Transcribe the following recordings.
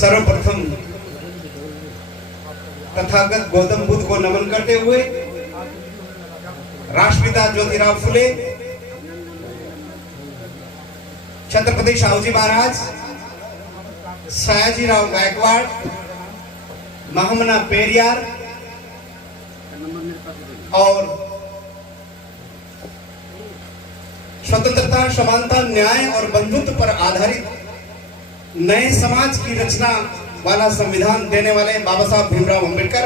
सर्वप्रथम तथागत गौतम बुद्ध को नमन करते हुए राष्ट्रपिता ज्योतिराव फुले, छत्रपति शाहूजी महाराज, सयाजीराव गायकवाड़, महामना पेरियार और स्वतंत्रता, समानता, न्याय और बंधुत्व पर आधारित नए समाज की रचना वाला संविधान देने वाले बाबा साहब भीमराव अंबेडकर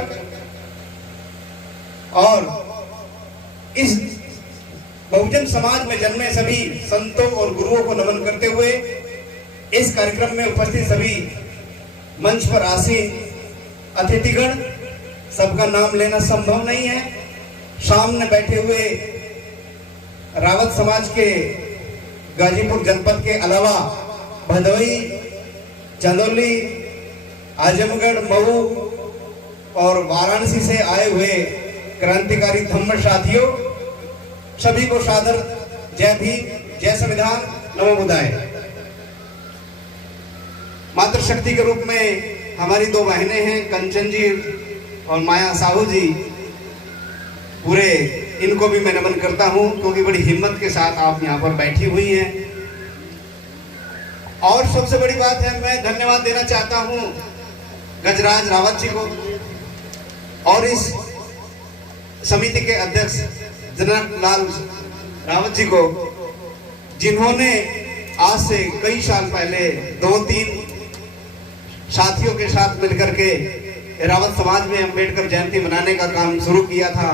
और इस बहुजन समाज में जन्मे सभी संतों और गुरुओं को नमन करते हुए इस कार्यक्रम में उपस्थित सभी मंच पर आसीन अतिथिगण, सबका नाम लेना संभव नहीं है। सामने बैठे हुए रावत समाज के गाजीपुर जनपद के अलावा भदोई, चंदौली, आजमगढ़, मऊ और वाराणसी से आए हुए क्रांतिकारी धम्म साथियों, सभी को सादर जय भीम, जय संविधान, नमो बुद्धाय। मातृशक्ति के रूप में हमारी दो बहनें हैं, कंचन जी और माया साहू जी, पूरे इनको भी मैं नमन करता हूं क्योंकि बड़ी हिम्मत के साथ आप यहाँ पर बैठी हुई हैं। और सबसे बड़ी बात है, मैं धन्यवाद देना चाहता हूं गजराज रावत जी को और इस समिति के अध्यक्ष जनक लाल रावत जी को, जिन्होंने आज से कई साल पहले 2-3 साथियों के साथ मिलकर के रावत समाज में अंबेडकर जयंती मनाने का काम शुरू किया था।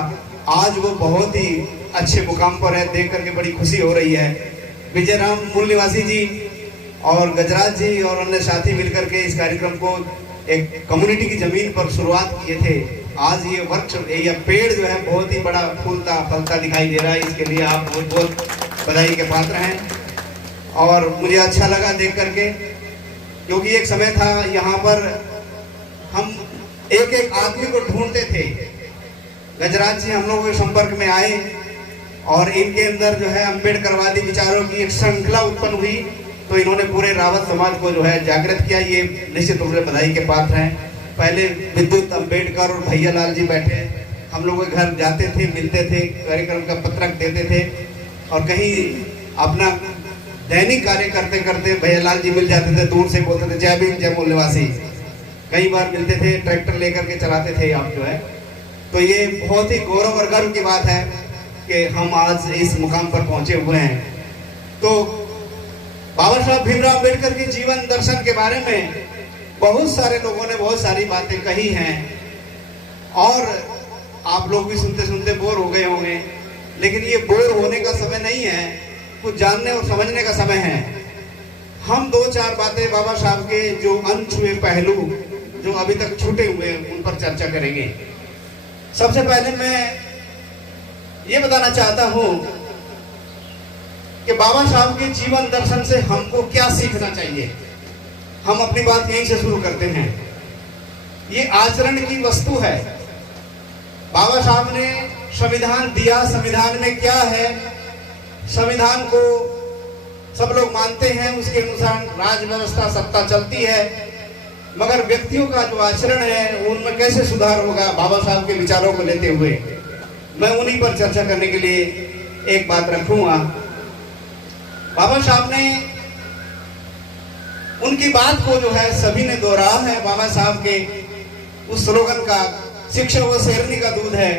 आज वो बहुत ही अच्छे मुकाम पर है, देख करके बड़ी खुशी हो रही है। विजय राम मूल निवासी जी और गजराज जी और अन्य साथी मिलकर के इस कार्यक्रम को एक कम्युनिटी की जमीन पर शुरुआत किए थे। आज ये वृक्ष, ये पेड़ जो है बहुत ही बड़ा फूलता फलता दिखाई दे रहा है। इसके लिए आप बहुत बहुत बधाई के पात्र हैं और मुझे अच्छा लगा देख करके, क्योंकि एक समय था यहाँ पर हम एक एक आदमी को ढूंढते थे। गजराज जी हम लोगों के संपर्क में आए और इनके अंदर जो है अम्बेडकरवादी विचारों की एक श्रृंखला उत्पन्न हुई, तो इन्होंने पूरे रावत समाज को जो है जागृत किया। ये निश्चित रूप से बधाई के पात्र हैं। पहले विद्युत अम्बेडकर और भैया लाल जी बैठे, हम लोगों के घर जाते थे, मिलते थे, कार्यक्रम का पत्रक देते थे और कहीं अपना दैनिक कार्य करते करते भैया लाल जी मिल जाते थे, दूर से बोलते थे जय भीम, जय मूल निवासी। कई बार मिलते थे, ट्रैक्टर लेकर के चलाते थे आप जो है। तो ये बहुत ही गौरव और गर्व की बात है कि हम आज इस मुकाम पर पहुंचे हुए हैं। तो बाबा साहब भीमराव अंबेडकर के जीवन दर्शन के बारे में बहुत सारे लोगों ने बहुत सारी बातें कही हैं और आप लोग भी सुनते सुनते बोर हो गए होंगे, लेकिन ये बोर होने का समय नहीं है, कुछ जानने और समझने का समय है। हम 2-4 बातें बाबा साहब के जो अनछुए पहलू जो अभी तक छूटे हुए हैं उन पर चर्चा करेंगे। सबसे पहले मैं ये बताना चाहता हूं कि बाबा साहब के जीवन दर्शन से हमको क्या सीखना चाहिए। हम अपनी बात यहीं से शुरू करते हैं। ये आचरण की वस्तु है। बाबा साहब ने संविधान दिया, संविधान में क्या है, संविधान को सब लोग मानते हैं, उसके अनुसार राज व्यवस्था सत्ता चलती है, मगर व्यक्तियों का जो आचरण है उनमें कैसे सुधार होगा बाबा साहब के विचारों को लेते हुए, मैं उन्हीं पर चर्चा करने के लिए एक बात रखूंगा। बाबा साहब ने उनकी बात को जो है सभी ने दोहराया है। बाबा साहब के उस स्लोगन का, शिक्षा वो शेरनी का दूध है,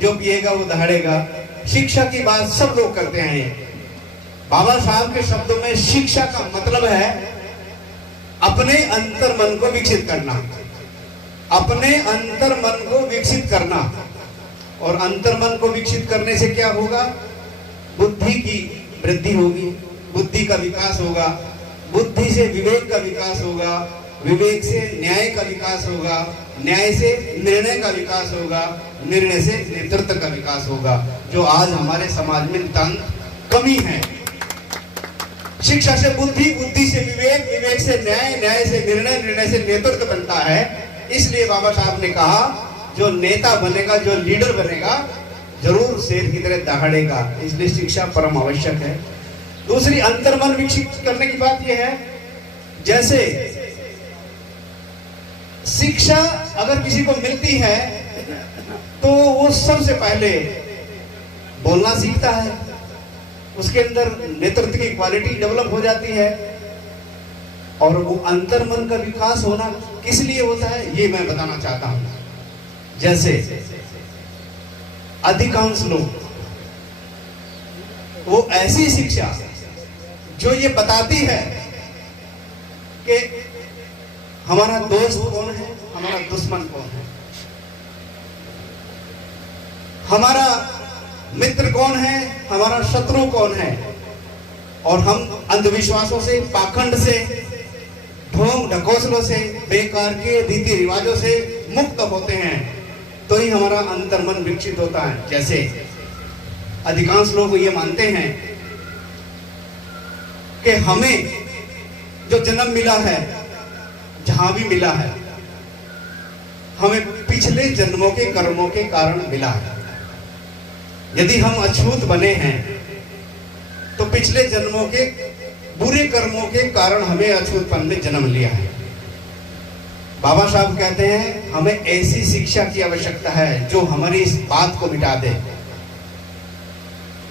जो पिएगा वो दहाड़ेगा। शिक्षा की बात सब लोग करते हैं। बाबा साहब के शब्दों में शिक्षा का मतलब है अपने अंतर मन को विकसित करना, अपने अंतर मन को विकसित करना। और अंतर मन को विकसित करने से क्या होगा? बुद्धि की वृद्धि होगी, बुद्धि का विकास होगा, बुद्धि से विवेक का विकास होगा, विवेक से न्याय का विकास होगा, न्याय से निर्णय का विकास होगा, निर्णय से नेतृत्व का विकास होगा, जो आज हमारे समाज में नितांत कमी है। शिक्षा से बुद्धि, बुद्धि से विवेक, विवेक से न्याय, न्याय से निर्णय, निर्णय से नेतृत्व बनता है। इसलिए बाबा साहब ने कहा जो नेता बनेगा, जो लीडर बनेगा, जरूर शेर की तरह दहाड़ेगा। इसलिए शिक्षा परम आवश्यक है। दूसरी अंतर्मन विकसित करने की बात यह है, जैसे शिक्षा अगर किसी को मिलती है तो वो सबसे पहले बोलना सीखता है, उसके अंदर नेतृत्व की क्वालिटी डेवलप हो जाती है, और वो अंतर्मन का विकास होना किस लिए होता है ये मैं बताना चाहता हूं। जैसे अधिकांश लोग वो ऐसी शिक्षा जो ये बताती है कि हमारा दोस्त कौन है, हमारा दुश्मन कौन है, हमारा मित्र कौन है, हमारा शत्रु कौन है, और हम अंधविश्वासों से, पाखंड से, ढोंग ढकोसलों से, बेकार के रीति रिवाजों से मुक्त होते हैं तो ही हमारा अंतर्मन विकसित होता है। जैसे अधिकांश लोग ये मानते हैं कि हमें जो जन्म मिला है, जहां भी मिला है, हमें पिछले जन्मों के कर्मों के कारण मिला है। यदि हम अछूत बने हैं तो पिछले जन्मों के बुरे कर्मों के कारण हमें अछूतपन में जन्म लिया है। बाबा साहब कहते हैं हमें ऐसी शिक्षा की आवश्यकता है जो हमारी इस बात को मिटा दे।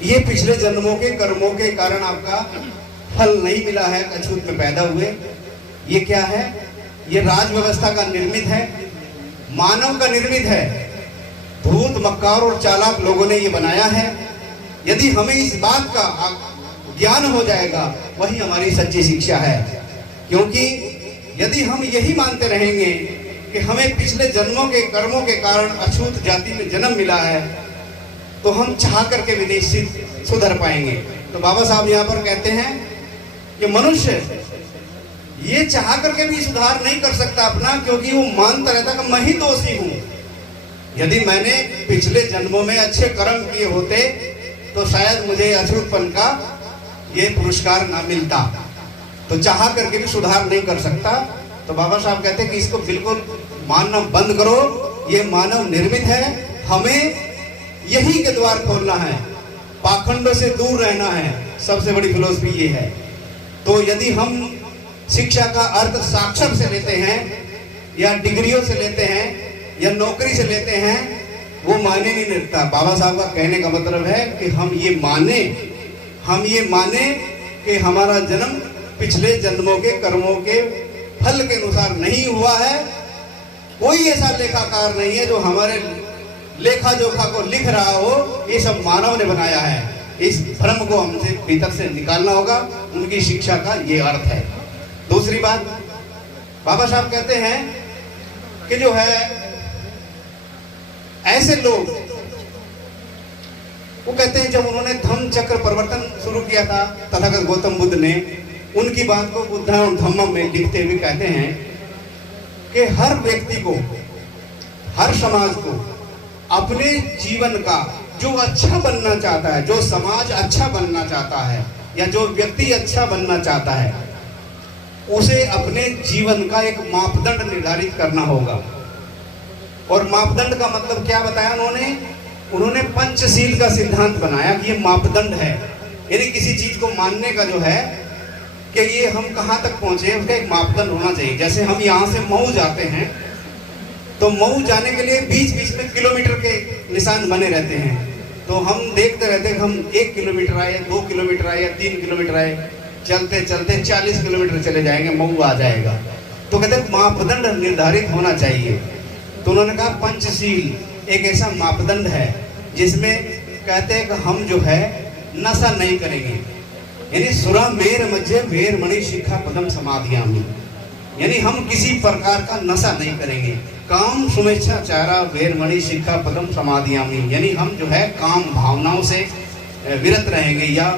ये पिछले जन्मों के कर्मों के कारण आपका फल नहीं मिला है, अछूत में पैदा हुए। ये क्या है? ये राज व्यवस्था का निर्मित है, मानव का निर्मित है। धूर्त, मक्कार और चालाक लोगों ने ये बनाया है। यदि हमें इस बात का ज्ञान हो जाएगा वही हमारी सच्ची शिक्षा है। क्योंकि यदि हम यही मानते रहेंगे कि हमें पिछले जन्मों के कर्मों के कारण अछूत जाति में जन्म मिला है तो हम चाह करके भी निश्चित सुधर पाएंगे। तो बाबा साहब यहाँ पर कहते हैं कि मनुष्य ये चाह करके भी सुधार नहीं कर सकता अपना, क्योंकि वो मानता रहता कि मैं ही दोषी हूं। यदि मैंने पिछले जन्मों में अच्छे कर्म किए होते तो शायद मुझे अछूतपन का ये पुरस्कार ना मिलता। तो चाह करके भी सुधार नहीं कर सकता। तो बाबा साहब कहते हैं कि इसको बिल्कुल मानना बंद करो, ये मानव निर्मित है, हमें यही के द्वार खोलना है, पाखंडों से दूर रहना है। सबसे बड़ी फिलॉसफी ये है। तो यदि हम शिक्षा का अर्थ साक्षर से लेते हैं या डिग्रियों से लेते हैं या नौकरी से लेते हैं, वो मायने नहीं रखता। बाबा साहब का कहने का मतलब है कि हम ये माने कि हमारा जन्म पिछले जन्मों के कर्मों के फल के अनुसार नहीं हुआ है। कोई ऐसा लेखाकार नहीं है जो हमारे लेखा जोखा को लिख रहा हो, ये सब मानव ने बनाया है। इस भ्रम को हमसे भीतर से निकालना होगा। उनकी शिक्षा का ये अर्थ है। दूसरी बात, बाबा साहब कहते हैं कि जो है ऐसे लोग, वो कहते हैं जब उन्होंने धम्म चक्र परिवर्तन शुरू किया था तथागत गौतम बुद्ध ने, उनकी बात को बुद्ध और धम्म में लिखते हुए कहते हैं कि हर व्यक्ति को, हर समाज को अपने जीवन का जो अच्छा बनना चाहता है, जो समाज अच्छा बनना चाहता है या जो व्यक्ति अच्छा बनना चाहता है, उसे अपने जीवन का एक मापदंड निर्धारित करना होगा। और मापदंड का मतलब क्या बताया उन्होंने पंचशील का सिद्धांत बनाया कि ये मापदंड है। यानी किसी चीज को मानने का जो है कि ये हम कहाँ तक पहुंचे, उसका एक मापदंड होना चाहिए। जैसे हम यहाँ से मऊ जाते हैं तो मऊ जाने के लिए बीच बीच में किलोमीटर के निशान बने रहते हैं। तो हम देखते रहते हैं कि हम 1 किलोमीटर आए, 2 किलोमीटर आए या 3 किलोमीटर आए, चलते चलते 40 किलोमीटर चले जाएंगे, मऊ आ जाएगा। तो कहते हैं मापदंड निर्धारित होना चाहिए। तो उन्होंने कहा पंचशील एक ऐसा मापदंड है जिसमें कहते हैं कि हम जो है नशा नहीं करेंगे। यानी सुरा मेर मध्य वेर मणि शिखा पदम समाधियामी, यानी हम किसी प्रकार का नशा नहीं करेंगे। काम सुमेच्छा चारा वेर मणि शिखा पदम समाधियामी, यानी हम जो है काम भावनाओं से विरत रहेंगे या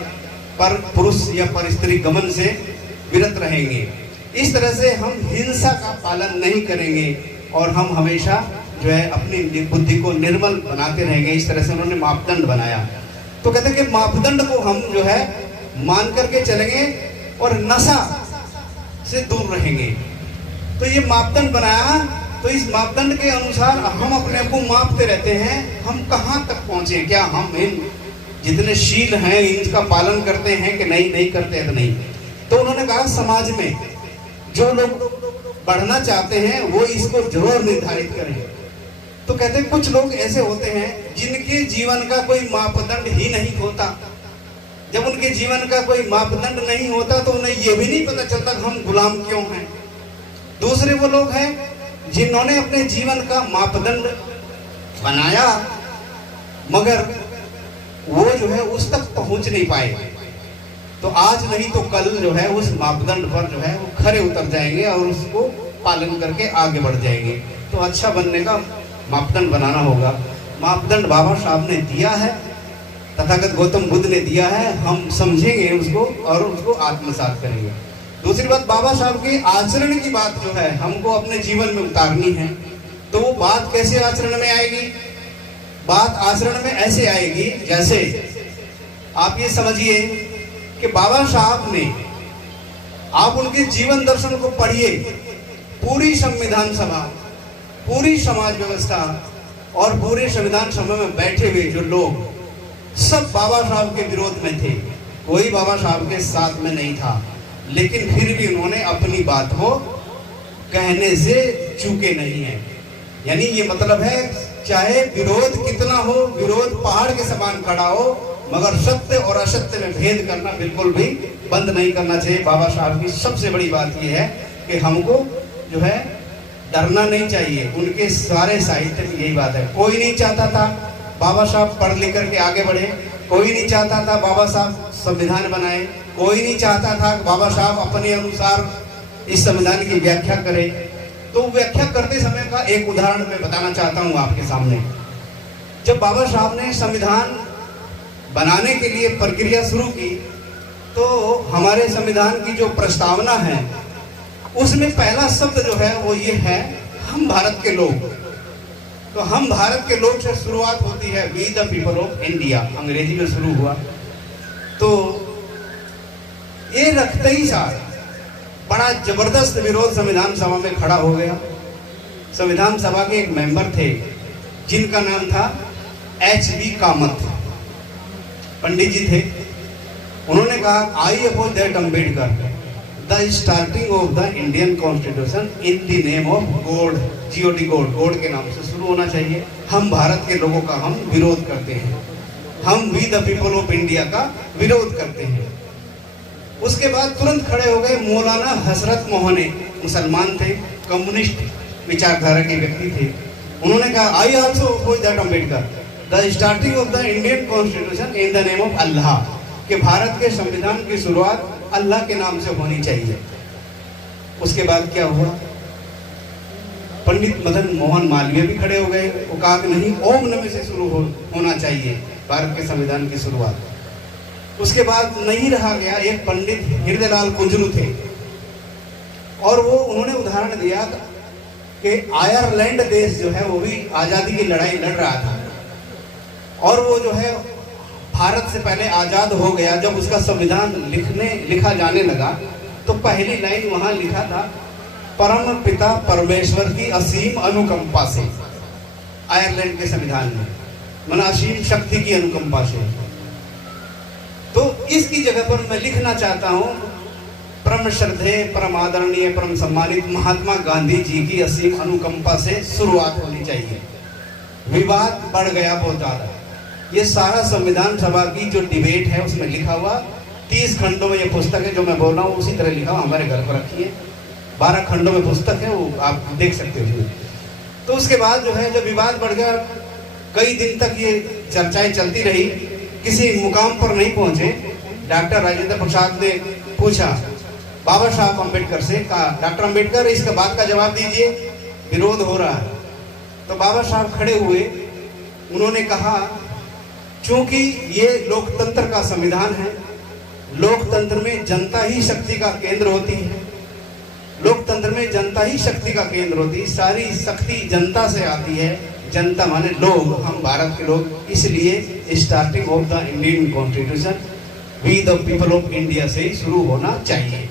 पर पुरुष या पर स्त्री गमन से विरत रहेंगे। इस तरह से हम हिंसा का पालन नहीं करेंगे और हम हमेशा जो है अपनी बुद्धि को निर्मल बनाते रहेंगे। इस तरह से उन्होंने मापदंड बनाया। तो कहते हैं कि मापदंड को हम जो है मान करके चलेंगे और नशा से दूर रहेंगे। तो ये मापदंड बनाया। तो इस मापदंड के अनुसार हम अपने आप को मापते रहते हैं, हम कहाँ तक पहुंचे, क्या हम इन जितने शील हैं इनका पालन करते हैं कि नहीं करते हैं तो नहीं। तो उन्होंने कहा समाज में जो लोग बढ़ना चाहते हैं वो इसको जरूर निर्धारित करें। तो कहते हैं कुछ लोग ऐसे होते हैं जिनके जीवन का कोई मापदंड ही नहीं होता। जब उनके जीवन का कोई मापदंड नहीं होता तो उन्हें ये भी नहीं पता चलता कि हम गुलाम क्यों हैं। दूसरे वो लोग हैं जिन्होंने अपने जीवन का मापदंड बनाया मगर वो जो है उस तक पहुंच नहीं पाए। तो आज नहीं तो कल जो है उस मापदंड पर जो है वो खरे उतर जाएंगे और उसको पालन करके आगे बढ़ जाएंगे। तो अच्छा बनने का मापदंड बनाना होगा। मापदंड बाबा साहब ने दिया है, तथागत गौतम बुद्ध ने दिया है, हम समझेंगे उसको और उसको आत्मसात करेंगे। दूसरी बात, बाबा साहब के आचरण की बात जो है हमको अपने जीवन में उतारनी है। तो वो बात कैसे आचरण में आएगी? बात आचरण में ऐसे आएगी जैसे आप ये समझिए कि बाबा साहब ने, आप उनके जीवन दर्शन को पढ़िए, पूरी संविधान सभा, पूरी समाज व्यवस्था और पूरे संविधान सभा में बैठे हुए जो लोग सब बाबा साहब के विरोध में थे, कोई बाबा साहब के साथ में नहीं था, लेकिन फिर भी उन्होंने अपनी बात को कहने से चूके नहीं है। यानी ये मतलब है चाहे विरोध कितना हो, विरोध पहाड़ के समान खड़ा हो, मगर सत्य और असत्य में भेद करना बिल्कुल भी बंद नहीं करना चाहिए। बाबा साहब की सबसे बड़ी बात यह है कि हमको जो है डरना नहीं चाहिए। उनके सारे साहित्य में यही बात है। कोई नहीं चाहता था बाबा साहब पढ़ लिख करके आगे बढ़े, कोई नहीं चाहता था बाबा साहब संविधान बनाए, कोई नहीं चाहता था बाबा साहब अपने अनुसार इस संविधान की व्याख्या करें। तो व्याख्या करते समय का एक उदाहरण मैं बताना चाहता हूँ आपके सामने। जब बाबा साहब ने संविधान बनाने के लिए प्रक्रिया शुरू की तो हमारे संविधान की जो प्रस्तावना है उसमें पहला शब्द जो है वो ये है, हम भारत के लोग। तो हम भारत के लोग से शुरुआत होती है, we the people of India, अंग्रेजी में शुरू हुआ। तो ये रखते ही साथ बड़ा जबरदस्त विरोध संविधान सभा में खड़ा हो गया। संविधान सभा के एक मेंबर थे जिनका नाम था H.B. कामत, पंडित जी थे। उन्होंने कहा, I oppose that Ambedkar the starting of the Indian constitution in the name of God, GOD, God के नाम से शुरू होना चाहिए। हम भारत के लोगों का हम विरोध करते हैं, हम we the people of India का विरोध करते हैं। उसके बाद तुरंत खड़े हो गए मौलाना हसरत मोहने, मुसलमान थे, कम्युनिस्ट विचारधारा के व्यक्ति थे। उन्होंने कहा, I also oppose that Ambedkar the starting of the Indian constitution in the name of Allah, कि भारत के संविधान की शुरुआत अल्लाह के नाम से होनी चाहिए। उसके बाद क्या हुआ, पंडित मदन मोहन मालवीय भी खड़े हो गए। वो कहा कि नहीं, ओम नमः से शुरू होना चाहिए भारत के संविधान की शुरुआत। उसके बाद नहीं रहा गया, एक पंडित हृदयलाल कुंजरू थे और वो उन्होंने उदाहरण दिया कि आयरलैंड देश जो है वो भी आज़ादी की लड़ाई लड़ रहा था और वो जो है भारत से पहले आज़ाद हो गया। जब उसका संविधान लिखा जाने लगा तो पहली लाइन वहाँ लिखा था, परम पिता परमेश्वर की असीम अनुकंपा से। आयरलैंड के संविधान में मन असीम शक्ति की अनुकंपा से। तो इसकी जगह पर मैं लिखना चाहता हूँ, परम श्रद्धेय, परम आदरणीय, परम सम्मानित महात्मा गांधी जी की असीम अनुकंपा से शुरुआत होनी चाहिए। विवाद बढ़ गया बहुत ज्यादा। ये सारा संविधान सभा की जो डिबेट है उसमें लिखा हुआ 30 खंडों में ये पुस्तक है, जो मैं बोल रहा हूँ उसी तरह लिखा हुआ, हमारे घर पर रखी है। 12 खंडों में पुस्तक है, वो आप देख सकते हो। तो उसके बाद जो है जब विवाद बढ़ गया, कई दिन तक ये चर्चाएं चलती रही, किसी मुकाम पर नहीं पहुंचे। डॉक्टर राजेंद्र प्रसाद ने पूछा बाबा साहब अम्बेडकर से, कहा, डॉक्टर अम्बेडकर इसका बात का जवाब दीजिए, विरोध हो रहा है। तो बाबा साहब खड़े हुए, उन्होंने कहा, चूंकि ये लोकतंत्र का संविधान है, लोकतंत्र में जनता ही शक्ति का केंद्र होती है, लोकतंत्र में जनता ही शक्ति का केंद्र होती है, सारी शक्ति जनता से आती है, जनता माने लोग, हम भारत के लोग। इसलिए starting of the Indian constitution we the people of India से ही शुरू होना चाहिए।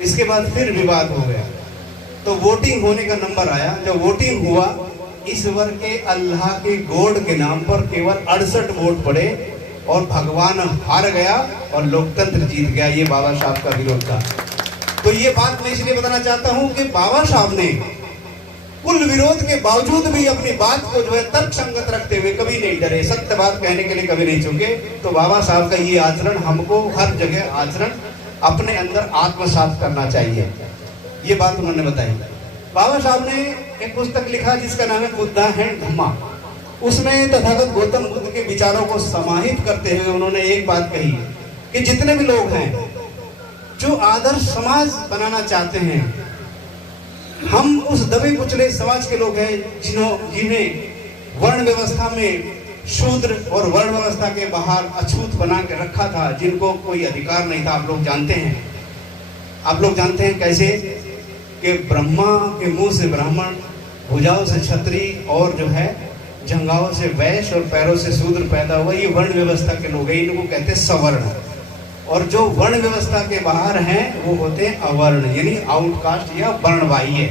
इसके बाद फिर विवाद हो गया, तो वोटिंग होने का नंबर आया। जब वोटिंग हुआ, ईश्वर के, अल्लाह के, गॉड के नाम पर केवल 68 वोट पड़े और भगवान हार गया और लोकतंत्र जीत गया। ये बाबा साहब का विरोध था। तो ये बात मैं इसलिए बताना चाहता हूं कि बाबा साहब ने कुल विरोध के बावजूद भी अपनी बात को जो है तर्क संगत रखते हुए कभी नहीं डरे, सत्य बात कहने के लिए कभी नहीं चूके। तो बाबा साहब का ये आचरण हमको हर जगह आचरण अपने अंदर आत्मसात करना चाहिए, ये बात उन्होंने बताई। बाबा साहब ने एक पुस्तक लिखा जिसका नाम है बुद्धा एंड धम्मा। उसमें तथागत गौतम बुद्ध के विचारों को समाहित करते हुए उन्होंने एक बात कही कि जितने भी लोग हैं जो आदर्श समाज बनाना चाहते हैं, हम उस दबे कुचले समाज के लोग हैं जिन्हें वर्ण व्यवस्था में शूद्र और वर्ण व्यवस्था के बाहर अछूत बना के रखा था, जिनको कोई अधिकार नहीं था। आप लोग जानते हैं कैसे कि ब्रह्मा के मुंह से ब्राह्मण, भुजाओं से क्षत्रिय और जो है जंघाओं से वैश्य और पैरों से शूद्र पैदा हुआ। ये वर्ण व्यवस्था के लोग हैं, इनको कहते हैं सवर्ण। और जो वर्ण व्यवस्था के बाहर हैं वो होते हैं अवर्ण, यानी आउटकास्ट या वर्णबाह्य।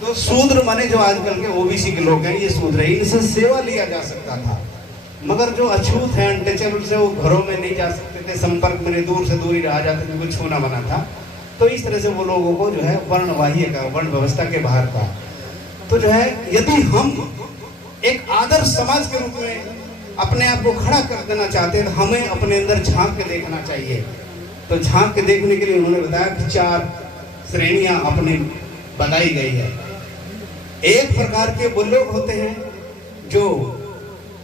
तो शूद्र माने जो आजकल के ओबीसी के लोग हैं, ये शूद्र है, इनसे सेवा लिया जा सकता था। मगर जो अछूत है, अनटचेबल से, वो घरों में नहीं जा सकते थे, संपर्क में दूर से दूर ही रहा जाते थे, कुछ छूना बना था। तो इस तरह से वो लोगों को जो है वर्णबाह्य का, वर्ण व्यवस्था के बाहर था। तो जो है यदि हम एक आदर्श समाज के रूप में अपने आप को खड़ा कर देना चाहते हैं तो हमें अपने अंदर झांक के देखना चाहिए। तो झांक के देखने के लिए उन्होंने बताया कि 4 श्रेणियां अपने बताई गई है। एक प्रकार के वो लोग होते हैं जो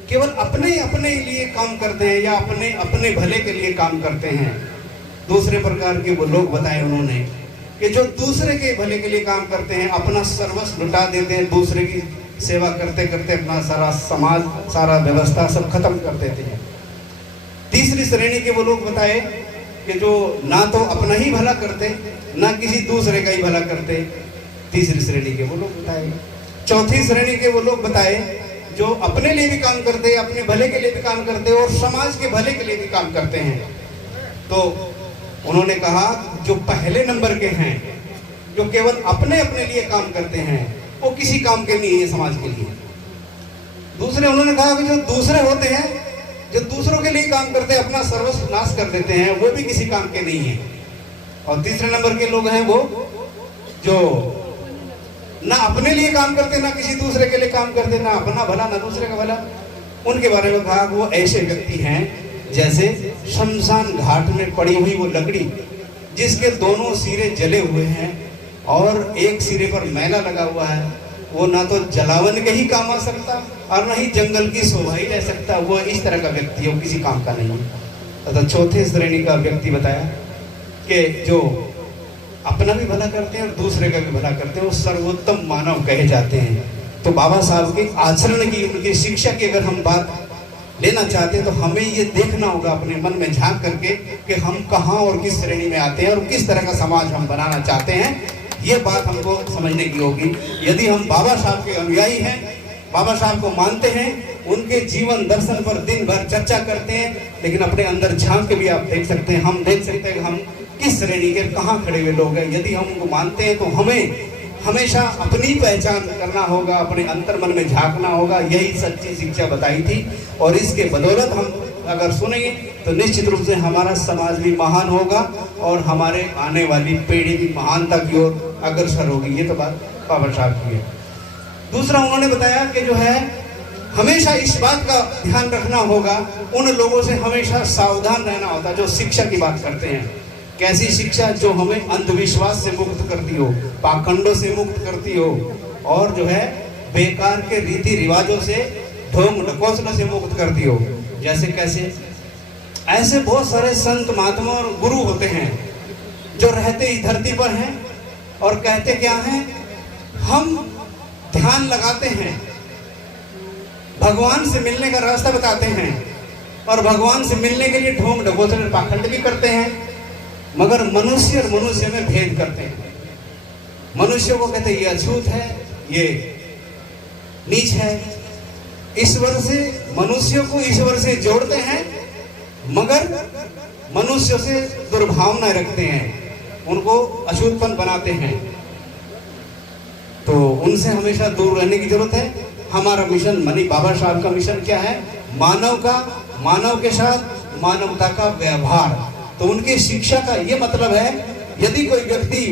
केवल अपने लिए काम करते हैं या अपने भले के लिए काम करते हैं। दूसरे प्रकार के वो लोग बताए उन्होंने कि जो दूसरे के भले के लिए काम करते हैं, अपना सर्वस्व लुटा देते हैं, दूसरे की सेवा करते करते अपना सारा समाज, सारा व्यवस्था सब खत्म कर देते हैं। तीसरी श्रेणी के वो लोग बताए कि जो ना तो अपना ही भला करते, ना किसी दूसरे का ही भला करते। तीसरी श्रेणी के वो लोग बताए। चौथी श्रेणी के वो लोग बताए जो अपने लिए भी काम करते, अपने भले के लिए भी काम करते और समाज के भले के लिए भी काम करते हैं। तो उन्होंने कहा जो पहले नंबर के हैं, जो केवल अपने लिए काम करते हैं, वो किसी काम के नहीं है समाज के लिए। दूसरे उन्होंने कहा कि जो दूसरे होते हैं, जो दूसरों के लिए काम करते हैं, अपना सर्वस्व नाश कर देते हैं, वो भी किसी काम के नहीं है। और तीसरे नंबर के लोग हैं वो जो ना अपने लिए काम करते, ना किसी दूसरे के लिए काम करते, ना अपना भला ना दूसरे का भला। उनके बारे में कहा कि वो ऐसे व्यक्ति हैं जैसे शमशान घाट में पड़ी हुई वो लकड़ी जिसके दोनों सिरे जले हुए हैं और एक सिरे पर मैला लगा हुआ है। वो ना तो जलावन के ही काम आ सकता और ना ही जंगल की शोभा ही रह सकता। वो इस तरह का व्यक्ति है, वो किसी काम का नहीं है। तो चौथे श्रेणी का व्यक्ति बताया कि जो अपना भी भला करते हैं और दूसरे का भी भला करते हैं, वो सर्वोत्तम मानव कहे जाते हैं। तो बाबा साहब के आचरण की, उनकी शिक्षा की अगर हम बात लेना चाहते हैं तो हमें ये देखना होगा अपने मन में झांक करके कि हम कहाँ और किस श्रेणी में आते हैं और किस तरह का समाज हम बनाना चाहते हैं। ये बात हमको समझने की होगी। यदि हम बाबा साहब के अनुयायी हैं, बाबा साहब को मानते हैं, उनके जीवन दर्शन पर दिन भर चर्चा करते हैं, लेकिन अपने अंदर झांक के भी आप देख सकते हैं, हम देख सकते हैं कि हम किस श्रेणी के कहाँ खड़े हुए लोग हैं। यदि हम उनको मानते हैं तो हमें हमेशा अपनी पहचान करना होगा, अपने अंतर मन में झांकना होगा। यही सच्ची शिक्षा बताई थी और इसके बदौलत हम अगर सुनेंगे तो निश्चित रूप से हमारा समाज भी महान होगा और हमारे आने वाली पीढ़ी भी महानता की ओर अग्रसर होगी। ये तो बात बाबा साहब की है। दूसरा उन्होंने बताया कि जो है हमेशा इस बात का ध्यान रखना होगा, उन लोगों से हमेशा सावधान रहना होता है जो शिक्षा की बात करते हैं। कैसी शिक्षा? जो हमें अंधविश्वास से मुक्त करती हो, पाखंडों से मुक्त करती हो और जो है बेकार के रीति रिवाजों से, ढोंग ढकोसलों से मुक्त करती हो। जैसे कैसे? ऐसे बहुत सारे संत महात्मा और गुरु होते हैं जो रहते इस धरती पर हैं और कहते क्या हैं, हम ध्यान लगाते हैं, भगवान से मिलने का रास्ता बताते हैं और भगवान से मिलने के लिए ढोंग ढकोसले पाखंड भी करते हैं, मगर मनुष्य और मनुष्य में भेद करते हैं। मनुष्य को कहते हैं ये अछूत है, ये नीच है। ईश्वर से, मनुष्य को ईश्वर से जोड़ते हैं मगर मनुष्य से दुर्भावना रखते हैं, उनको अछूतपन बनाते हैं। तो उनसे हमेशा दूर रहने की जरूरत है। हमारा मिशन, मानी बाबा साहब का मिशन क्या है? मानव के साथ मानवता का व्यवहार। तो उनकी शिक्षा का ये मतलब है यदि कोई व्यक्ति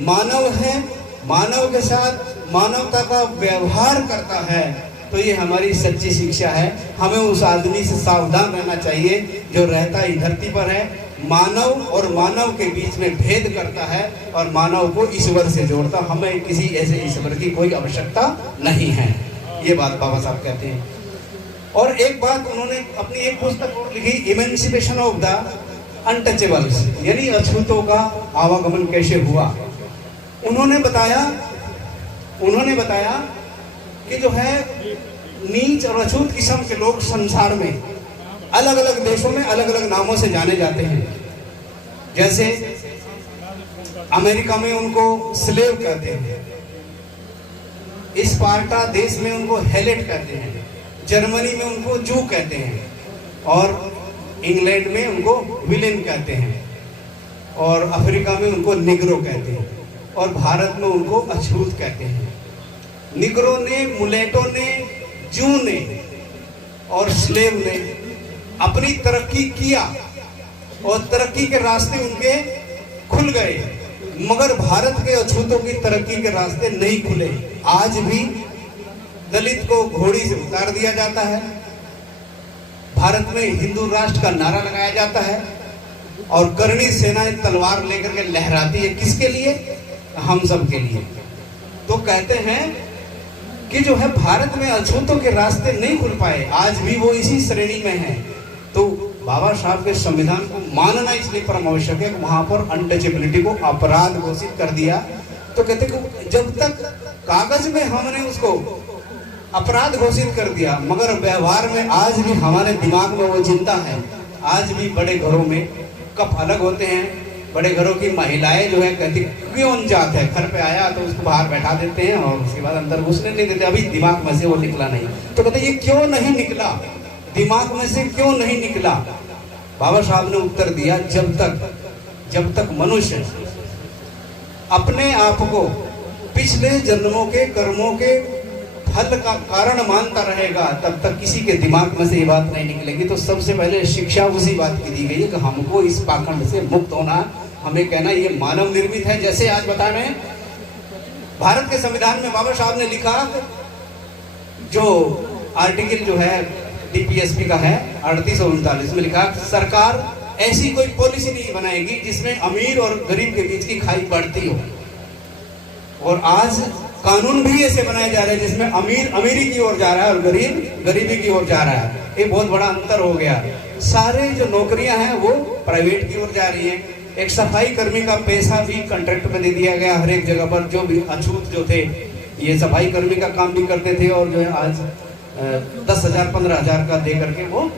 मानव है, मानव के साथ मानवता का व्यवहार करता है, तो ये हमारी सच्ची शिक्षा है। हमें उस आदमी से सावधान रहना चाहिए जो रहता ही धरती पर है, मानव और मानव के बीच में भेद करता है और मानव को ईश्वर से जोड़ता। हमें किसी ऐसे ईश्वर की कोई आवश्यकता नहीं है। ये बात बाबा साहब कहते हैं। और एक बात उन्होंने अपनी एक पुस्तक और लिखी, इमेंसिपेशन ऑफ द अनटचेबल्स, यानी अछूतों का आवागमन कैसे हुआ। उन्होंने बताया कि जो है नीच और अछूत किस्म के लोग संसार में अलग अलग देशों में अलग अलग नामों से जाने जाते हैं। जैसे अमेरिका में उनको स्लेव कहते हैं, स्पार्टा देश में उनको हेलेट कहते हैं, जर्मनी में उनको जू कहते हैं, और इंग्लैंड में उनको विलेन कहते हैं, और अफ्रीका में उनको निग्रो कहते हैं, और भारत में उनको अछूत कहते हैं। निग्रो ने, मुलेटो ने, जू ने और स्लेव ने अपनी तरक्की किया और तरक्की के रास्ते उनके खुल गए, मगर भारत के अछूतों की तरक्की के रास्ते नहीं खुले। आज भी दलित को घोड़ी से उतार दिया जाता है, भारत में हिंदू राष्ट्र का नारा लगाया जाता है, और करणी सेनाएं तलवार लेकर के लहराती है। किसके लिए? हम सब के लिए। तो कहते हैं कि जो है भारत में अछूतों के रास्ते नहीं खुल पाए, आज भी वो इसी श्रेणी में है। तो बाबा साहब के संविधान को मानना इसलिए परम आवश्यक है। वहां पर अनटचेबिलिटी को अपराध घोषित कर दिया। तो कहते कि जब तक कागज में हमने उसको अपराध घोषित कर दिया, मगर व्यवहार में आज भी हमारे दिमाग में वो जिंदा है। आज भी बड़े घरों में कप अलग होते हैं, बड़े घरों की महिलाएं जो है कहती क्यों जात है, घर पे आया तो उसको बाहर बैठा देते हैं और उसके बाद अंदर घुसने नहीं देते, अभी दिमाग में से वो निकला नहीं। तो कहते ये क्यों नहीं निकला, दिमाग में से क्यों नहीं निकला? बाबा साहब ने उत्तर दिया, जब तक मनुष्य अपने आप को पिछले जन्मों के कर्मों के फल का कारण मानता रहेगा, तब तक किसी के दिमाग में से ये बात नहीं निकलेगी। तो सबसे पहले शिक्षा उसी बात की दी गई है कि हमको इस पाखंड से मुक्त होना। हमें कहना ये मानव निर्मित है। जैसे आज बता रहे हैं, भारत के संविधान में बाबा साहब ने लिखा, जो आर्टिकल जो है डीपीएसपी का है 38 और 39 में लिखा, सरकार ऐसी कोई पॉलिसी नहीं बनाएगी जिसमें अमीर और गरीब के बीच की खाई बढ़ती हो। और आज कानून भी ऐसे बनाए जा रहे हैं जिसमें अमीर अमीरी की ओर जा रहा है और गरीब गरीबी की ओर जा रहा है। ये बहुत बड़ा अंतर हो गया। सारे जो नौकरियां हैं वो प्राइवेट की ओर जा रही हैं। एक सफाई कर्मी का पैसा भी कॉन्ट्रैक्ट पे दे दिया गया हर एक जगह पर। जो भी अछूत जो थे ये सफाई कर्मी का काम भी करते थे, और जो है आज 10,000 15,000 का दे करके वो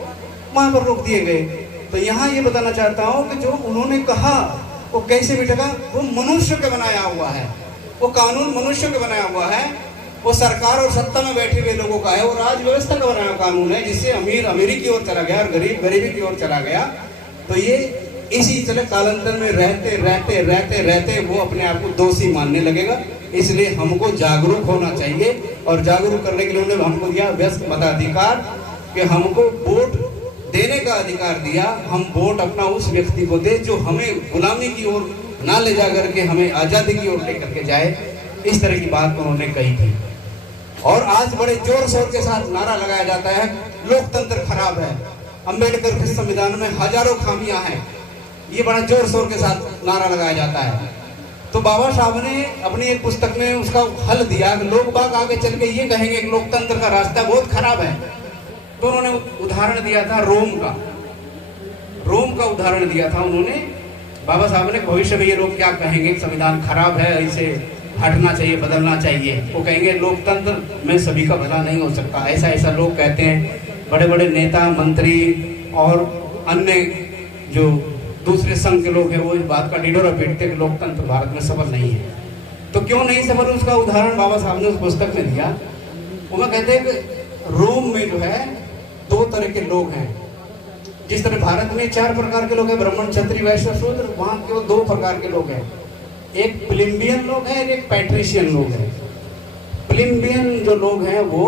वहां पर रोक दिए गए। तो यहाँ ये बताना चाहता हूँ कि जो उन्होंने कहा वो कैसे मिटेगा, वो मनुष्य के बनाया हुआ है, वो कानून मनुष्य के बनाया हुआ है, वो सरकार और सत्ता में बैठे हुए लोगों का है, वो राज व्यवस्था का बनाया कानून है, जिससे अमीर अमीरी की ओर चला गया और गरीब गरीबी की ओर चला गया। तो ये इसी तरह कालांतर में रहते रहते रहते रहते वो अपने आप को दोषी मानने लगेगा। इसलिए हमको जागरूक होना चाहिए, और जागरूक करने के लिए उन्होंने हमको दिया व्यस्क मताधिकार, कि हमको वोट देने का अधिकार दिया। हम वोट अपना उस व्यक्ति को दे जो हमें गुलामी की ओर ना ले जा करके हमें आजादी की ओर लेकर के जाए। इस तरह की बात उन्होंने कही थी। और आज बड़े जोर शोर के साथ नारा लगाया जाता है लोकतंत्र खराब है, अंबेडकर के संविधान में हजारों खामियां हैं, ये बड़ा जोर शोर के साथ नारा लगाया जाता है। तो बाबा साहब ने अपनी एक पुस्तक में उसका हल दिया कि लोग बाग आगे चल के ये कहेंगे कि लोकतंत्र का रास्ता बहुत खराब है। तो उन्होंने उदाहरण दिया था रोम का उदाहरण दिया था उन्होंने। बाबा साहब ने भविष्य में ये लोग क्या कहेंगे, संविधान खराब है, इसे हटना चाहिए, बदलना चाहिए। वो कहेंगे लोकतंत्र में सभी का भला नहीं हो सकता, ऐसा ऐसा लोग कहते हैं। बड़े बड़े नेता मंत्री और अन्य जो दूसरे संघ के लोग हैं वो इस बात का ढिढोरा पीटते कि लोकतंत्र भारत में सफल नहीं है। तो क्यों नहीं सफल, उसका उदाहरण बाबा साहब ने उस पुस्तक में दिया। वो कहते हैं कि रोम में जो है 2 तरह के लोग हैं। जिस तरह भारत में 4 प्रकार के लोग हैं, ब्राह्मण क्षत्रिय वैश्य शूद्र, वहां केवल 2 प्रकार के लोग हैं। एक प्लिम्बियन लोग हैं, एक पैट्रिशियन लोग हैं। प्लिम्बियन जो लोग हैं वो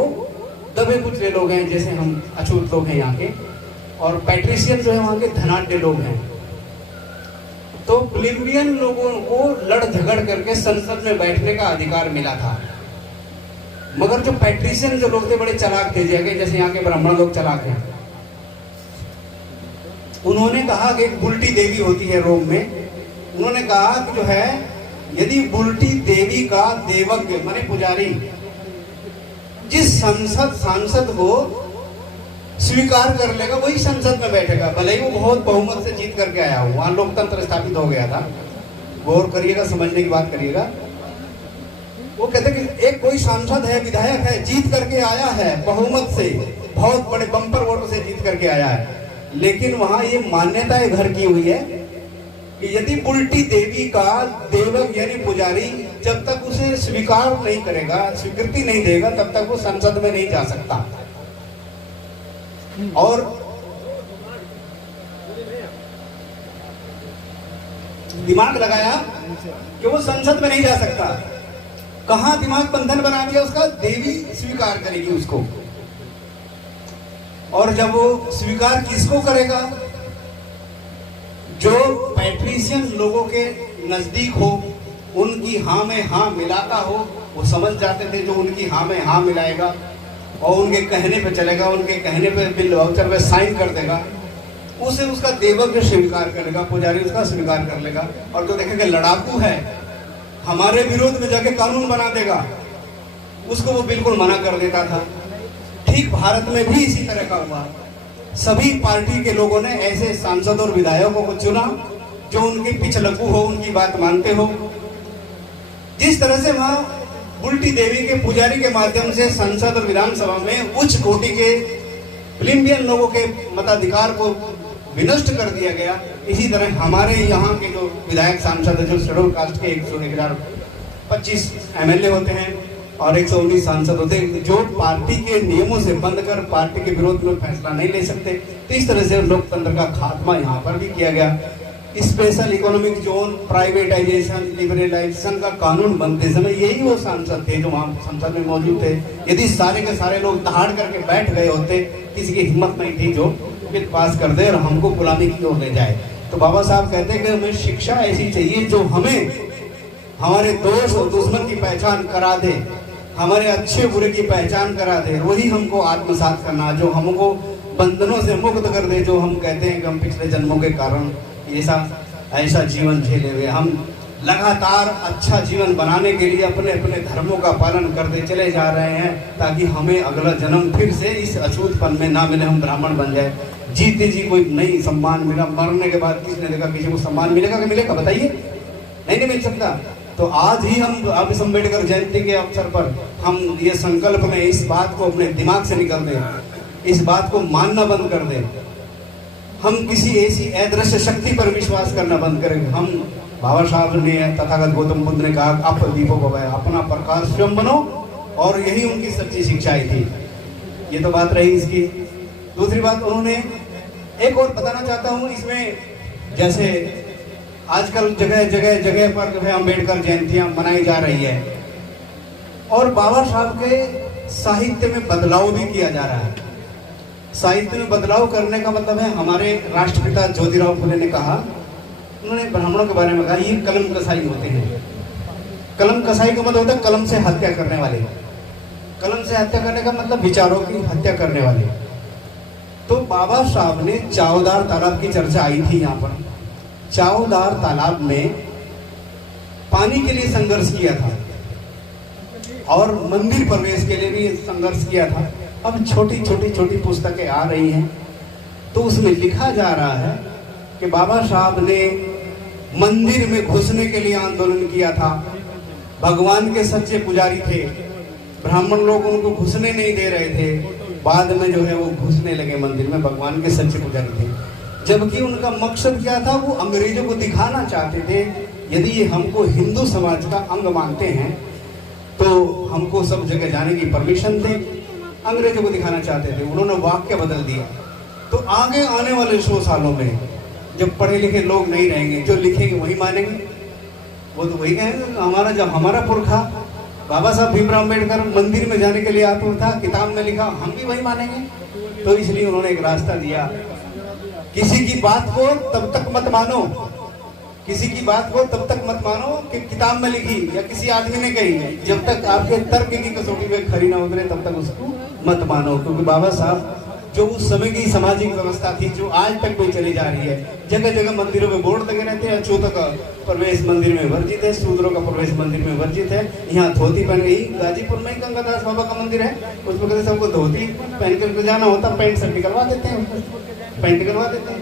दबे कुचले लोग हैं, जैसे हम अछूत लोग हैं यहाँ के। और पैट्रिशियन जो है वहाँ के धनाढ्य लोग हैं। तो प्लेबियन लोगों को लड़ झगड़ करके संसद में बैठने का अधिकार मिला था। मगर जो पैट्रिशियन जो लोग थे बड़े चालाक थे, जैसे यहाँ के ब्राह्मण लोग चालाक हैं। उन्होंने कहा कि एक बुल्टी देवी होती है रोम में, उन्होंने कहा कि जो है यदि बुल्टी देवी का देवज्ञ माने पुजारी जिस सांसद को स्वीकार कर लेगा वही संसद में बैठेगा, भले ही वो बहुत बहुमत से जीत करके आया हो। वहां लोकतंत्र स्थापित हो गया था। गौर करिएगा, समझने की बात करिएगा। वो कहते कि एक कोई सांसद है, विधायक है, जीत करके आया है बहुमत से, बहुत बड़े बम्पर वोटों से जीत करके आया है, लेकिन वहां ये मान्यता घर की हुई है कि यदि बुल्टी देवी का देवक यानी पुजारी जब तक उसे स्वीकार नहीं करेगा, स्वीकृति नहीं देगा, तब तक वो संसद में नहीं जा सकता। और दिमाग लगाया कि वो संसद में नहीं जा सकता। कहां दिमाग बंधन बना दिया उसका, देवी स्वीकार करेगी उसको। और जब वो स्वीकार किसको करेगा, जो पैट्रिशियन लोगों के नजदीक हो, उनकी हाँ में हाँ मिलाता हो, वो समझ जाते थे जो उनकी हाँ में हाँ मिलाएगा और उनके कहने पे चलेगा, उनके कहने पे बिल वाउचर पे साइन कर देगा, उसे उसका देवज्ञ स्वीकार करेगा, पुजारी उसका स्वीकार कर लेगा। और जो देखेंगे लड़ाकू है, हमारे विरोध में जाके कानून बना देगा, उसको वो बिल्कुल मना कर देता था। ठीक भारत में भी इसी तरह का हुआ। सभी पार्टी के लोगों ने ऐसे सांसद और विधायकों को चुना जो उनके पिछलग्गू हो, उनकी बात मानते हो। जिस तरह से वहां बुल्टी देवी के पुजारी के माध्यम से संसद और विधानसभा में उच्च कोटि के प्लेबियन लोगों के मताधिकार को विनष्ट कर दिया गया, इसी तरह हमारे यहाँ के जो विधायक सांसद है, जो शेड्यूल कास्ट के 125 एमएलए होते हैं और 119 सांसद होते हैं, जो पार्टी के नियमों से बंद कर पार्टी के विरोध में फैसला नहीं ले सकते। तो इस तरह से लोकतंत्र का खात्मा यहाँ पर भी किया गया। Special economic zone, privatisation, liberalisation का कानून बनते समय यही वो सांसद थे जो वहां संसद में मौजूद थे। यदि सारे के सारे लोग दहाड़ करके बैठ गए होते, किसी की हिम्मत नहीं थी जो बिल पास कर दे और हमको गुलामी की ओर ले जाए। तो बाबा साहब कहते हैं कि हमें शिक्षा ऐसी चाहिए जो हमें हमारे दोस्त और दुश्मन की पहचान करा दे, हमारे अच्छे बुरे की पहचान करा दे, वही हमको आत्मसात करना, जो हमको बंधनों से मुक्त कर दे। जो हम कहते हैं कि हम पिछले जन्मों के कारण ऐसा जीवन झेले हुए, हम लगातार अच्छा जीवन बनाने के लिए अपने अपने धर्मों का पालन करते चले जा रहे हैं, ताकि हमें अगला जन्म फिर से इस अछूतपन में ना मिले, हम ब्राह्मण बन जाए। जीते जी कोई नहीं सम्मान मिला, मरने के बाद किसने देखा किसी को सम्मान मिलेगा कि मिलेगा, बताइए? नहीं मिल सकता। तो आज ही हम अब इस अम्बेडकर जयंती के अवसर पर हम ये संकल्प में इस बात को अपने दिमाग से निकल दें, इस बात को मानना बंद कर दें। हम किसी ऐसी अदृश्य शक्ति पर विश्वास करना बंद करें। हम बाबा साहब ने, तथागत गौतम बुद्ध ने कहा आप दीपक हो गए, अपना प्रकाश स्वयं बनो, और यही उनकी सच्ची शिक्षाएं थी। ये तो बात रही इसकी। दूसरी बात उन्होंने एक और बताना चाहता हूँ इसमें, जैसे आजकल जगह पर जो है अम्बेडकर जयंतियां मनाई जा रही है और बाबा साहब के साहित्य में बदलाव भी किया जा रहा है। साहित्य में बदलाव करने का मतलब है, हमारे राष्ट्रपिता ज्योतिराव फुले ने कहा, उन्होंने ब्राह्मणों के बारे में कहा ये कलम कसाई होते हैं। कलम कसाई का मतलब होता है कलम से हत्या करने वाले। कलम से हत्या करने का मतलब विचारों की हत्या करने वाले। तो बाबा साहब ने चावदार तालाब की चर्चा आई थी यहाँ पर। चावदार तालाब में पानी के लिए संघर्ष किया था और मंदिर प्रवेश के लिए भी संघर्ष किया था। अब छोटी छोटी पुस्तकें आ रही हैं तो उसमें लिखा जा रहा है कि बाबा साहब ने मंदिर में घुसने के लिए आंदोलन किया था। भगवान के सच्चे पुजारी थे, ब्राह्मण लोग उनको घुसने नहीं दे रहे थे, बाद में जो है वो घुसने लगे मंदिर में, भगवान के सच्चे पुजारी थे। जबकि उनका मकसद क्या था, वो अंग्रेजों को दिखाना चाहते थे यदि ये हमको हिंदू समाज का अंग मानते हैं तो हमको सब जगह जाने की परमिशन दे। अंग्रेजों को दिखाना चाहते थे। उन्होंने वाक्य बदल दिया। तो आगे आने वाले 100 सालों में जब पढ़े लिखे लोग नहीं रहेंगे, जो लिखेंगे वही मानेंगे। वो तो वही कहेंगे हमारा, जब हमारा पुरखा बाबा साहब भीमराव अम्बेडकर मंदिर में जाने के लिए आतुर था, किताब में लिखा, हम भी वही मानेंगे। तो इसलिए उन्होंने एक रास्ता दिया, किसी की बात को तब तक मत मानो किसी की बात को तब तक मत मानो कि किताब में लिखी या किसी आदमी ने कही है, जब तक आपके तर्क की कसौटी पे खरी ना उतरे तब तक उसको मत मानो। क्योंकि बाबा साहब जो उस समय की सामाजिक व्यवस्था थी, जो आज तक कोई चली जा रही है, जगह जगह मंदिरों में बोर्ड लगे रहते हैं, अछूतों का प्रवेश मंदिर में वर्जित है, शूद्रों का प्रवेश मंदिर में वर्जित है। यहाँ धोती पहन गई, गाजीपुर में ही गंगादास बाबा का मंदिर है, उसमें कहते सबको धोती पहन कर जाना होता, पैंट शर्ट निकलवा देते हैं, पैंट निकलवा देते हैं।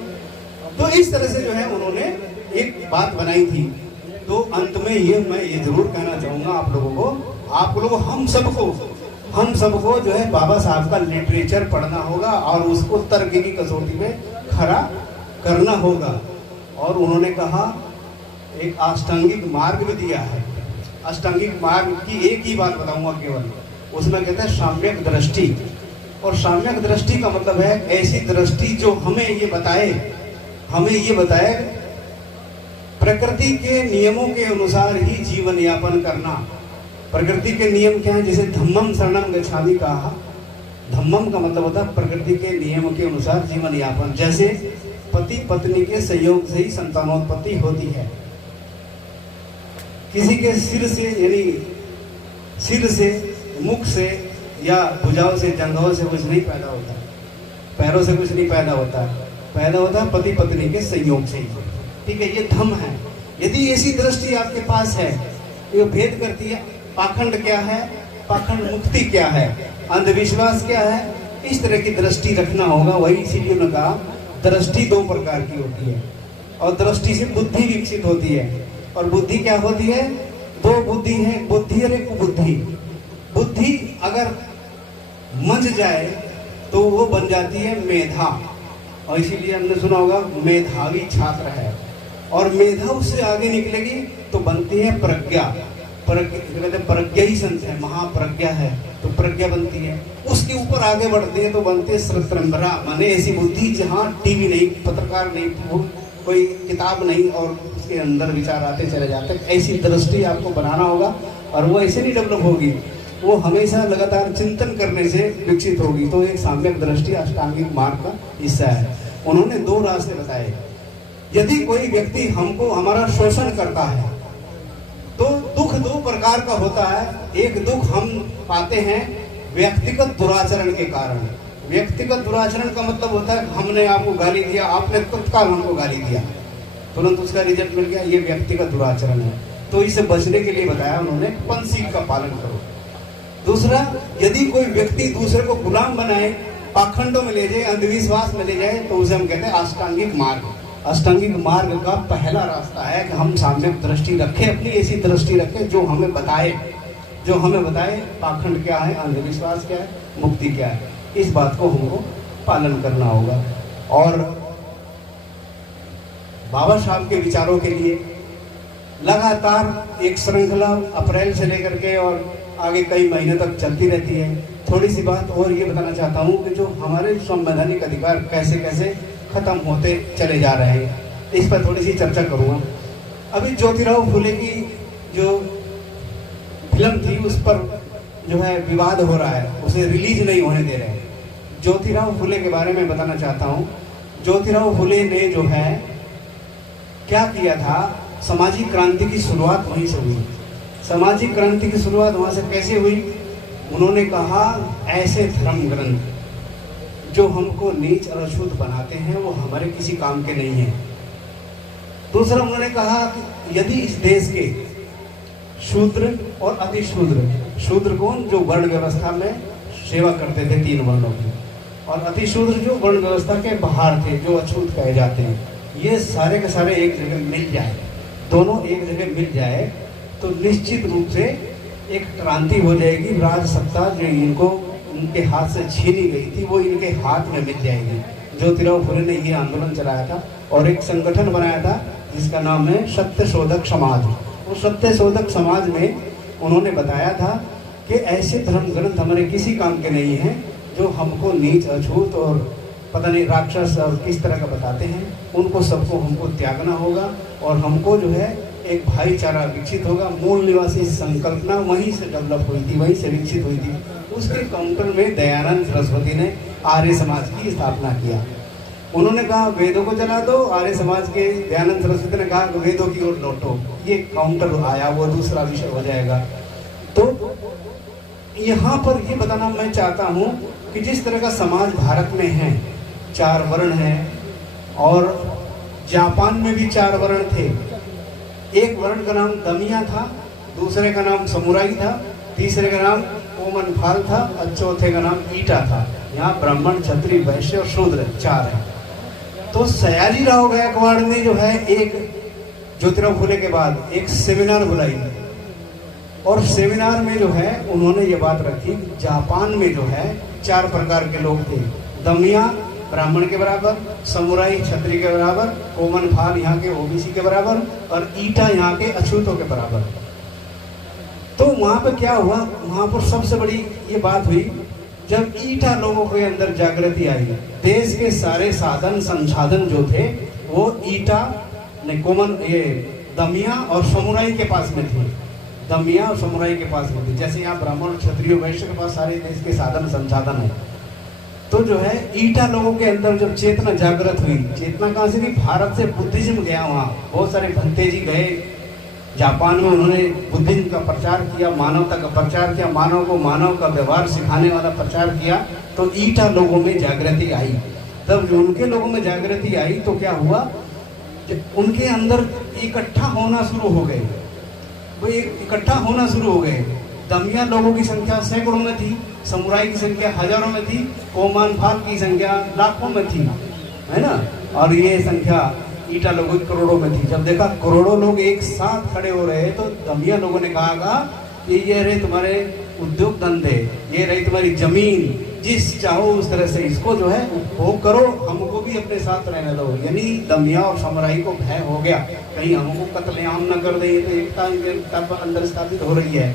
तो इस तरह से जो है उन्होंने एक बात बनाई थी। तो अंत में मैं ये जरूर कहना चाहूंगा आप लोगों को, हम सबको जो है बाबा साहब का लिटरेचर पढ़ना होगा और उसको तर्क की कसौटी पे खरा करना होगा। और उन्होंने कहा एक अष्टांगिक मार्ग भी दिया है। अष्टांगिक मार्ग की एक ही बात बताऊंगा केवल, उसमें कहते हैं साम्यक दृष्टि। और साम्यक दृष्टि का मतलब है ऐसी दृष्टि जो हमें ये बताए प्रकृति के नियमों के अनुसार ही जीवन यापन करना। प्रकृति के नियम क्या है? जैसे धम्मम शरणम गच्छामि कहा, धम्मम का मतलब होता है प्रकृति के नियमों के अनुसार जीवन यापन। जैसे पति पत्नी के संयोग से ही संतानोत्पत्ति होती है। किसी के सिर से यानी सिर से, मुख से या भुजाओं से, जंघों से कुछ नहीं पैदा होता, पैरों से कुछ नहीं पैदा होता है पति पत्नी के संयोग से ही। ठीक है, ये धम्म है। यदि ऐसी दृष्टि आपके पास है, ये भेद करती है पाखंड क्या है, पाखंड मुक्ति क्या है, अंधविश्वास क्या है, इस तरह की दृष्टि रखना होगा। वही इसीलिए उन्होंने कहा दृष्टि दो प्रकार की होती है और दृष्टि से बुद्धि विकसित होती है। और बुद्धि क्या होती है? दो बुद्धि है, बुद्धि और एक कुबुद्धि। बुद्धि अगर मंझ जाए तो वो बन जाती है मेधा, और इसीलिए हमने सुना होगा मेधावी छात्र है। और मेधा उससे आगे निकलेगी तो बनती है प्रज्ञा। प्रज्ञा ही संत है, महाप्रज्ञा है तो प्रज्ञा बनती है। उसके ऊपर आगे बढ़ती है तो बनती है श्रोत्रंबरा, माने ऐसी बुद्धि जहाँ टीवी नहीं, पत्रकार नहीं, कोई किताब नहीं और उसके अंदर विचार आते चले जाते। ऐसी दृष्टि आपको बनाना होगा और वो ऐसे नहीं डेवलप होगी, वो हमेशा लगातार चिंतन करने से विकसित होगी। तो एक साम्यक दृष्टि अष्टांगिक मार्ग का हिस्सा है। उन्होंने दो रास्ते बताए। यदि कोई व्यक्ति हमको हमारा शोषण करता है तो दुख दो प्रकार का होता है। एक दुख हम पाते हैं व्यक्तिगत दुराचरण के कारण। व्यक्तिगत दुराचरण का मतलब होता है हमने आपको गाली दिया, आपने तत्काल हमको गाली दिया, तुरंत उसका रिजल्ट मिल गया, ये व्यक्तिगत दुराचरण है। तो इसे बचने के लिए बताया उन्होंने पंचशील का पालन करो। दूसरा, यदि कोई व्यक्ति दूसरे को गुलाम बनाए, पाखंडों में ले जाए, अंधविश्वास में ले जाए, तो उसे हम कहते हैं अष्टांगिक मार्ग। अष्टांगिक मार्ग का पहला रास्ता है कि हम साम्यक दृष्टि रखें, अपनी ऐसी दृष्टि रखें जो हमें बताए पाखंड क्या है, अंधविश्वास क्या है, मुक्ति क्या है। इस बात को हमको पालन करना होगा। और बाबा साहब के विचारों के लिए लगातार एक श्रृंखला अप्रैल से लेकर के और आगे कई महीने तक चलती रहती है। थोड़ी सी बात और ये बताना चाहता हूँ कि जो हमारे संवैधानिक अधिकार कैसे कैसे खत्म होते चले जा रहे हैं, इस पर थोड़ी सी चर्चा करूँगा। अभी ज्योतिराव फुले की जो फिल्म थी उस पर जो है विवाद हो रहा है, उसे रिलीज नहीं होने दे रहे हैं। ज्योतिराव फुले के बारे में बताना चाहता हूँ। ज्योतिराव फुले ने जो है क्या किया था, सामाजिक क्रांति की शुरुआत वहीं से हुई। सामाजिक क्रांति की शुरुआत वहाँ से कैसे हुई? उन्होंने कहा ऐसे धर्म ग्रंथ जो हमको नीच और अशुद्ध बनाते हैं वो हमारे किसी काम के नहीं हैं। दूसरा, उन्होंने कहा कि यदि इस देश के शूद्र और अतिशूद्र, शूद्र कौन? जो वर्ण व्यवस्था में सेवा करते थे 3 वर्णों की, और अतिशूद्र जो वर्ण व्यवस्था के बाहर थे, जो अछूत कहे जाते हैं, ये सारे के सारे एक जगह मिल जाए, दोनों एक जगह मिल जाए तो निश्चित रूप से एक क्रांति हो जाएगी। राज सत्ता जो इनको उनके हाथ से छीनी गई थी वो इनके हाथ में मिल जाएगी। ज्योतिराव फुले ने ये आंदोलन चलाया था और एक संगठन बनाया था जिसका नाम है सत्य शोधक समाज। उस सत्य शोधक समाज में उन्होंने बताया था कि ऐसे धर्म ग्रंथ हमारे किसी काम के नहीं हैं जो हमको नीच अछूत और पता नहीं राक्षस और किस तरह का बताते हैं। उनको सबको हमको त्यागना होगा और हमको जो है एक भाईचारा विकसित होगा। मूल निवासी संकल्पना वहीं से डेवलप हुई थी, वहीं से विकसित हुई थी। उसके काउंटर में दयानंद सरस्वती ने आर्य समाज की स्थापना किया। उन्होंने कहा वेदों को जला दो, आर्य समाज के दयानंद सरस्वती ने कहा वेदों की ओर लौटो। ये काउंटर आया, वो दूसरा विषय हो जाएगा। तो यहाँ पर ये बताना मैं चाहता हूँ कि जिस तरह का समाज भारत में है, 4 वर्ण हैं, और जापान में भी 4 वर्ण थे। एक वर्ण का नाम दमिया था, दूसरे का नाम समुराई था, तीसरे का नाम कोमनफाल था और चौथे का नाम ईटा था। यहाँ ब्राह्मण, क्षत्रिय, वैश्य और शूद्र 4 है। तो सयाजी राव गायकवाड़ ने जो है एक ज्योतिराव फुले के बाद एक सेमिनार बुलाई, और सेमिनार में जो है उन्होंने ये बात रखी, जापान में जो है 4 प्रकार के लोग थे। दमिया ब्राह्मण के बराबर, समुराई क्षत्रिय के बराबर, कोमनफाल यहाँ के ओबीसी के बराबर और ईटा यहाँ के अछूतों के बराबर। तो वहाँ पे क्या हुआ, वहाँ पर सबसे बड़ी ये बात हुई जब ईटा लोगों के अंदर जागृति आई। देश के सारे साधन संसाधन जो थे वो ईटा ने दमिया और समुराई के पास में थी। दमिया और समुराई के पास में थी। जैसे यहाँ ब्राह्मण, क्षत्रिय, वैश्य के पास सारे देश के साधन संसाधन है। तो जो है ईटा लोगों के अंदर जब चेतना जागृत हुई, चेतना कहाँ से थी, भारत से बुद्धिज्म गया। वहाँ बहुत सारे भंते जी गए जापान में, उन्होंने बुद्धिज्म का प्रचार किया, मानवता का प्रचार किया, मानव को मानव का व्यवहार सिखाने वाला प्रचार किया। तो ईटा लोगों में जागृति आई। तब जो उनके लोगों में जागृति आई तो क्या हुआ, उनके अंदर इकट्ठा होना शुरू हो गए, वो इकट्ठा होना शुरू हो गए। दमिया लोगों की संख्या सैकड़ों में थी, समुराई की संख्या हजारों में थी, कोमनफाल की संख्या लाखों में थी, है ना, और ये संख्या ईटा लोगों की करोड़ों में थी। जब देखा करोड़ों लोग एक साथ खड़े हो रहे तो दमिया लोगों ने कहा कि ये रहे तुम्हारे उद्योग धंधे, ये रही तुम्हारी जमीन, जिस चाहो उस तरह से इसको जो है उपभोग करो, हमको भी अपने साथ रहने दो। यानी दमिया और समुराई को भय हो गया कहीं हमको कत्लेआम न कर दे, तो एकता इनके अंदर स्थापित हो रही है।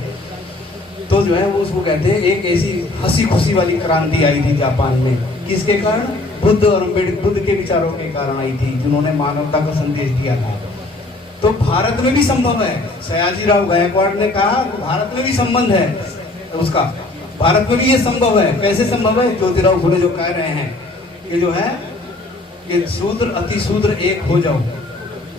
तो जो है वो उसको कहते हैं एक ऐसी हंसी खुशी वाली क्रांति आई थी जापान में। किसके कारण? बुद्ध और अम्बेडकर, बुद्ध के विचारों के कारण आई थी, जिन्होंने मानवता का संदेश दिया था। तो भारत में भी संभव है। सयाजी राव गायकवाड़ ने कहा भारत में भी संबंध है उसका, भारत में भी ये संभव है। कैसे संभव है? ज्योतिराव फुले जो कह रहे हैं कि जो है कि शूद्र अति शूद्र एक हो जाओ।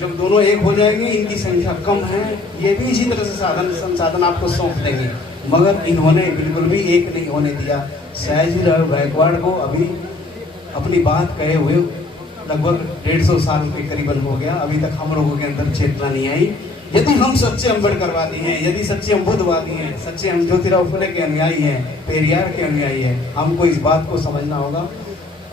जब दोनों एक हो जाएंगे, इनकी संख्या कम है, ये भी इसी तरह से साधन संसाधन आपको सौंप देंगे, मगर इन्होंने बिल्कुल भी एक नहीं होने दिया। सयाजी राव गायकवाड़ को अभी अपनी बात कहे हुए लगभग 150 साल के करीबन हो गया, अभी तक हम लोगों के अंदर चेतना नहीं आई। यदि हम सच्चे अम्बेडकरवादी हैं, यदि सच्चे हम बुद्धवादी हैं, सच्चे हम ज्योतिराव फुले के अनुयायी हैं, पेरियार के अनुयायी हैं, हमको इस बात को समझना होगा।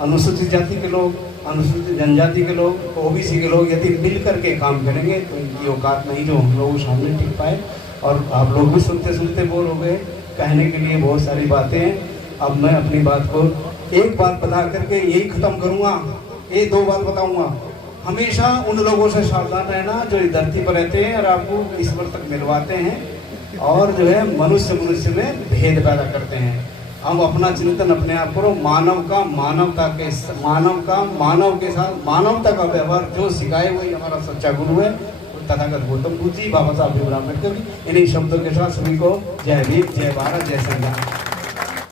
अनुसूचित जाति के लोग, अनुसूचित जनजाति के लोग, ओबीसी के लोग यदि मिल करके काम करेंगे तो इनकी औकात नहीं जो हम लोग सामने टिक पाए। और आप लोग भी सुनते सुनते बोर हो गए, कहने के लिए बहुत सारी बातें हैं। अब मैं अपनी बात को एक बात बता करके यही खत्म करूँगा, ये 2 बात बताऊँगा। हमेशा उन लोगों से सावधान रहना जो इस धरती पर रहते हैं और आपको ईश्वर तक मिलवाते हैं और जो है मनुष्य मनुष्य में भेद पैदा करते हैं। हम अपना चिंतन अपने आप करो, मानव का मानवता के मानव के साथ मानवता का व्यवहार जो सिखाए वही हमारा सच्चा गुरु है, तथागत गौतम बुद्ध जी, बाबा साहब भीमराव अम्बेडकर। इन्हीं शब्दों के साथ सभी को जय भीम, जय भारत, जय संविधान।